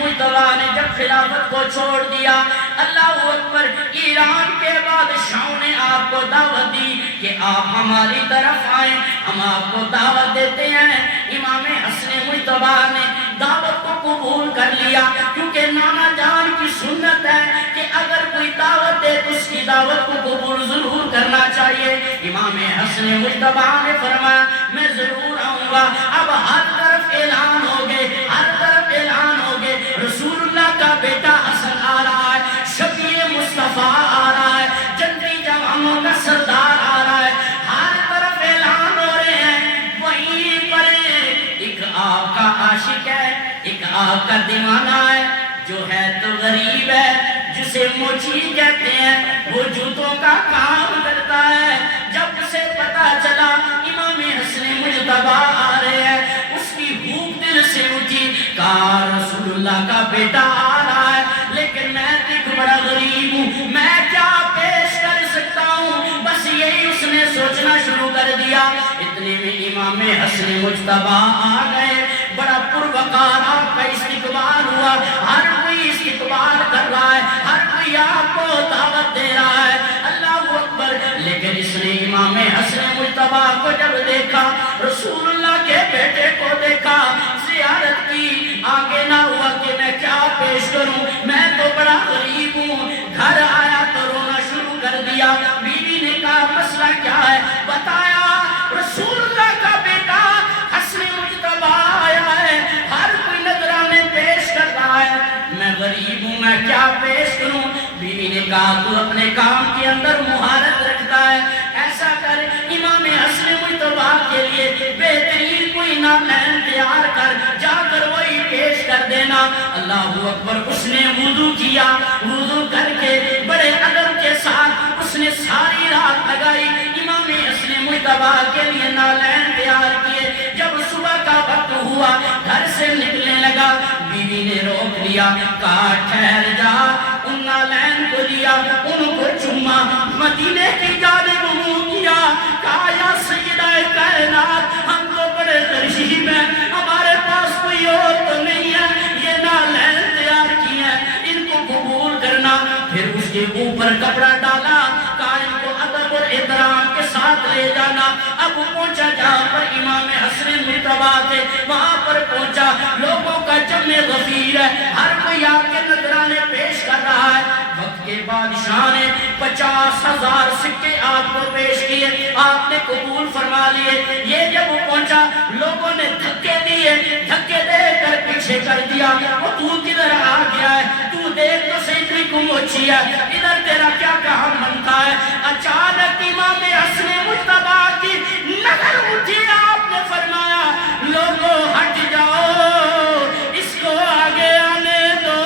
مجتبی نے جب خلافت کو چھوڑ دیا، اللہ اکبر، ایران کے بادشاہوں نے آپ کو دعوت دی کہ آپ ہماری طرف آئیں، ہم آپ کو دعوت دیتے ہیں۔ امام حسن مجتبی نے دعوت کو قبول کر لیا، کیونکہ نانا جان کی سنت ہے کہ اگر کوئی دعوت دے تو اس کی دعوت کو قبول ضرور کرنا چاہیے۔ امام حسن مجتبی نے فرمایا میں ضرور آؤں گا۔ اب ہر طرف اعلان ہو گئے، ہر طرف اعلان ہو گئے، رسول اللہ کا بیٹا حسن آ رہا ہے، شفیع مصطفیٰ آ رہا ہے، جنتی جوانوں کا سردار آ رہا ہے، ہر طرف اعلان ہو رہے ہیں۔ وہیں پر ایک آپ کا عاشق ہے، ایک آپ کا دیوانہ ہے، جو ہے تو غریب ہے، جسے موچی کہتے ہیں، وہ جوتوں کا کام کرتا ہے۔ جب اسے پتا چلا امام حسن مجتبی آ رہے ہیں، اس کی بھوک دل سے اٹھی، کہا رسول اللہ کا بیٹا آ رہا ہے، لیکن میں دیکھ بڑا غریب ہوں، میں کیا پیش کر سکتا ہوں؟ بس یہی اس نے سوچنا شروع کر دیا۔ اتنے میں امام حسن مجتبی آ گئے، بڑا پروقار آپ کا استقبال ہوا، ہر کوئی استقبال کر رہا ہے، ہر کوئی آپ کو دعوت دے رہا ہے، اللہ اکبر۔ لیکن اس نے امام حسن مجتبی کو جب دیکھا، رسول اللہ کے بیٹے کو دیکھا، زیارت کی، آگے نہ ہوا کہ میں کیا پیش کروں، میں تو بڑا غریب ہوں۔ گھر آیا تو رونا شروع کر دیا۔ بیوی نے کہا مسئلہ کیا ہے؟ بتایا رسول اللہ کا بیٹا حسن مجتبی آیا ہے، ہر کوئی نذرانے پیش کر رہا ہے، میں غریب ہوں، میں کیا پیش کروں؟ بیوی نے کہا تو اپنے کام کے اندر مہارت رکھتا ہے، ایسا کر امام حسن مجتبی کے لیے بہترین کوئی نامین تیار کر، جا کر وہی پیش کر دینا۔ اللہ اکبر، اس نے وضو کیا، وضو کر کے بڑے ادب کے ساتھ اس نے ساری رات لگائی، امام حسن مجتبی کے لیے نالین تیار کیے۔ جب صبح کا وقت ہوا، گھر سے نکلنے لگا، بیوی نے روک لیا، کہا ٹھہر جا۔ ان نالین کو لیا، ان کو چوما، مدینے کی جانب منہ کیا، کہا یا سیدہ کائنات، ہم تو بڑے غریب ہیں، ہمارے پاس کوئی اور تو نہیں ہے، یہ نالین تیار کی ہیں، ان کو قبول کرنا۔ پھر اس کے اوپر کپڑا ڈالا، کہا ان کو ادب اور احترام کے ساتھ لے جانا۔ اب پہنچا جہاں پر امام حسن مجتبی تھے، وہاں پر پہنچا، لوگوں کا جمع غفیر ہے، ہر کوئی آپ کے نذرانے پیش کر رہا ہے۔ وقت کے بادشاہ نے 50,000 سکے آپ کو پیش کیے، آپ نے قبول فرما لیے۔ یہ جب پہنچا، لوگوں نے دھکے دیے، دھکے دے کر پیچھے کر دیا، وہ تو کدھر آ گیا ہے؟ تو دیکھ تو صحیح اتنی گموچی ہے، ادھر تیرا کیا کام بنتا ہے؟ اچانک امام حسن مجتبی کی نظر اٹھی، آپ نے فرمایا لوگوں ہٹ جاؤ، اس کو آگے آنے دو،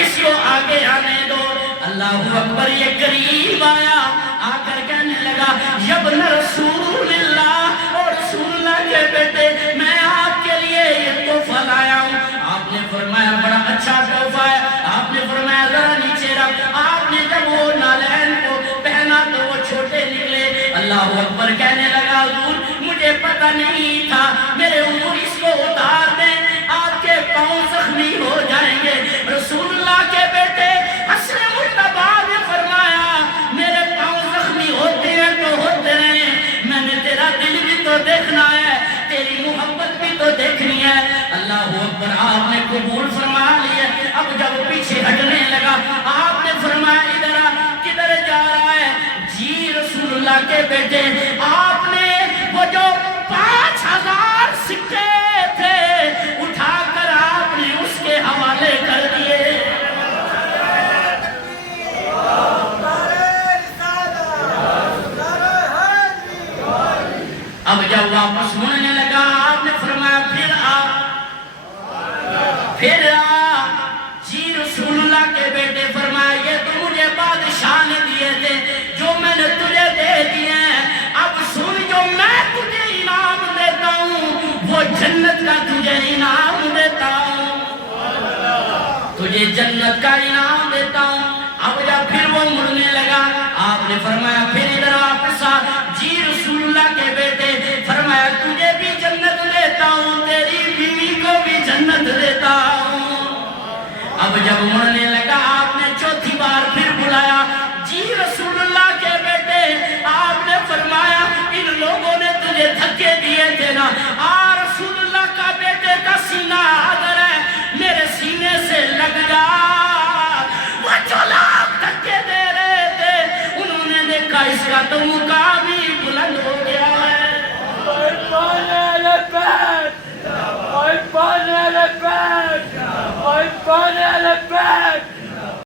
اس کو آگے آنے دو۔ اللہ اکبر، یہ قریب آیا، آ کر کہنے لگا یبن رسول اللہ، اور رسول اللہ کے بیٹے، میں آپ کے لیے یہ تحفہ لایا ہوں۔ آپ نے فرمایا بڑا اچھا تحفہ ہے۔ آپ نے فرمایا ذرا نیچے رکھ۔ آپ نے جب وہ نالین کو پہنا تو وہ چھوٹے نکلے۔ اللہ اکبر، کہنے لگا حضور مجھے پتہ نہیں تھا، میرے حضور اس کو اتار دیں، آپ کے پاؤں زخمی ہو جائیں گے۔ رسول اللہ کے بیٹے حسن مجتبی نے فرمایا میرے پاؤں زخمی ہوتے ہیں تو ہوتے رہیں، میں نے تیرا دل بھی تو دیکھنا ہے، تیری محبت بھی تو دیکھنی ہے۔ اللہ اکبر، آپ نے قبول فرما لیا۔ اب جب پیچھے ہٹنے لگا، آپ نے فرمایا ادھر آ، کدھر جا رہا ہے؟ جی رسول اللہ کے بیٹے، آپ نے وہ جو 5,000 سکے تھے اٹھا کر آپ نے اس کے حوالے کر دیے۔ اب جب واپس مڑنے لگا، آپ نے فرمایا پھر آ، پھر آ۔ جی رسول اللہ کے بیٹے، فرمایا یہ تو مجھے بادشاہ نے دیے تھے، جو میں نے تجھے دے دیے ہیں، اب سن جو میں تجھے انعام دیتا ہوں وہ جنت کا تجھے انعام دیتا ہوں، تجھے جنت کا انعام دیتا ہوں۔ اب جب پھر وہ مڑنے لگا، آپ نے فرمایا پھر ادھر واپس آ۔ جی رسول اللہ کے بیٹے، فرمایا تجھے بھی جنت دیتا ہوں، تیری بیوی کو بھی جنت اب جب مڑنے لگا آپ نے چوتھی بار پھر بلایا، جی رسول اللہ کے بیٹے، آپ نے فرمایا ان لوگوں نے تجھے دھکے دیے تھے نا، رسول اللہ کا بیٹے کا سینہ حاضر ہے، میرے سینے سے لگ جا۔ وہ جو لوگ دھکے دے رہے تھے انہوں نے دیکھا اس کا تو مقابل بلند ہو گیا ہے۔